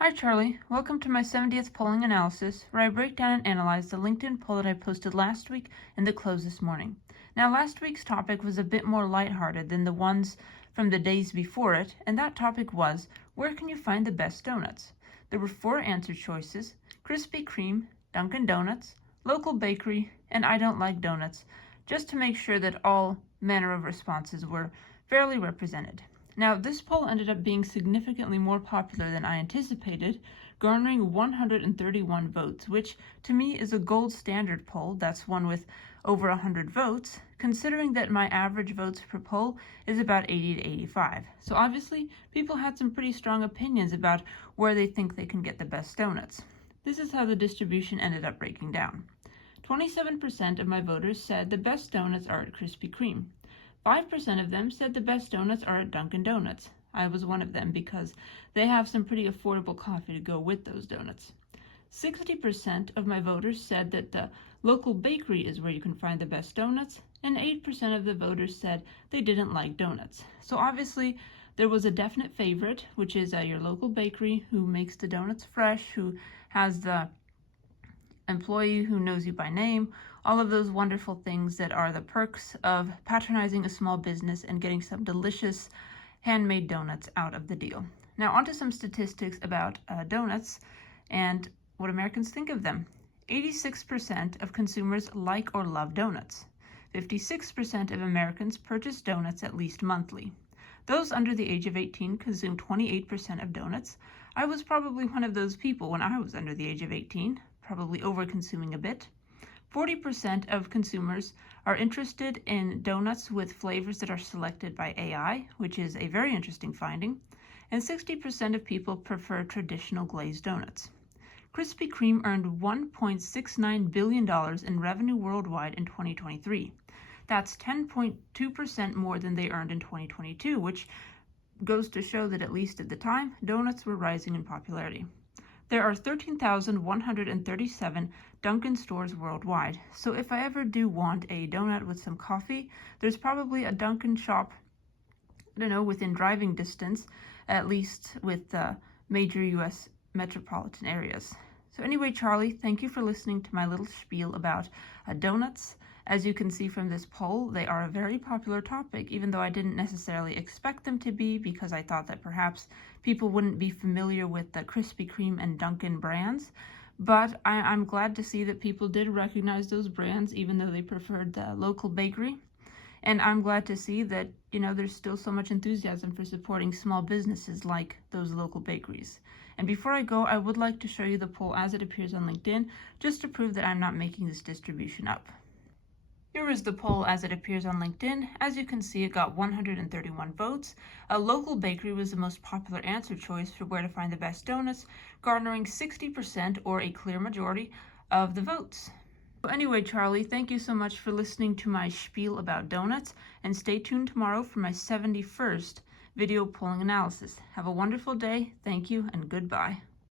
Hi Charlie, welcome to my 70th polling analysis, where I break down and analyze the LinkedIn poll that I posted last week and the close this morning. Now, last week's topic was a bit more lighthearted than the ones from the days before it, and that topic was, where can you find the best donuts? There were 4 answer choices: Krispy Kreme, Dunkin' Donuts, local bakery, and I don't like donuts, just to make sure that all manner of responses were fairly represented. Now, this poll ended up being significantly more popular than I anticipated, garnering 131 votes, which to me is a gold standard poll. That's one with over 100 votes, considering that my average votes per poll is about 80 to 85. So obviously, people had some pretty strong opinions about where they think they can get the best donuts. This is how the distribution ended up breaking down. 27% of my voters said the best donuts are at Krispy Kreme. 5% of them said the best donuts are at Dunkin' Donuts. I was one of them because they have some pretty affordable coffee to go with those donuts. 60% of my voters said that the local bakery is where you can find the best donuts, and 8% of the voters said they didn't like donuts. So obviously, there was a definite favorite, which is your local bakery who makes the donuts fresh, who has the employee who knows you by name, all of those wonderful things that are the perks of patronizing a small business and getting some delicious handmade donuts out of the deal. Now, onto some statistics about donuts and what Americans think of them. 86% of consumers like or love donuts. 56% of Americans purchase donuts at least monthly. Those under the age of 18 consume 28% of donuts. I was probably one of those people when I was under the age of 18, probably over-consuming a bit. 40% of consumers are interested in donuts with flavors that are selected by AI, which is a very interesting finding, and 60% of people prefer traditional glazed donuts. Krispy Kreme earned $1.69 billion in revenue worldwide in 2023. That's 10.2% more than they earned in 2022, which goes to show that at least at the time, donuts were rising in popularity. There are 13,137 Dunkin' stores worldwide, so if I ever do want a donut with some coffee, there's probably a Dunkin' shop, within driving distance, at least with major U.S. metropolitan areas. So anyway, Charlie, thank you for listening to my little spiel about donuts. As you can see from this poll, they are a very popular topic, even though I didn't necessarily expect them to be, because I thought that perhaps people wouldn't be familiar with the Krispy Kreme and Dunkin' brands. But I'm glad to see that people did recognize those brands, even though they preferred the local bakery. And I'm glad to see that, there's still so much enthusiasm for supporting small businesses like those local bakeries. And before I go, I would like to show you the poll as it appears on LinkedIn, just to prove that I'm not making this distribution up. Here is the poll as it appears on LinkedIn. As you can see, it got 131 votes. A local bakery was the most popular answer choice for where to find the best donuts, garnering 60% or a clear majority of the votes. So anyway, Charlie, thank you so much for listening to my spiel about donuts, and stay tuned tomorrow for my 71st video polling analysis. Have a wonderful day. Thank you and goodbye.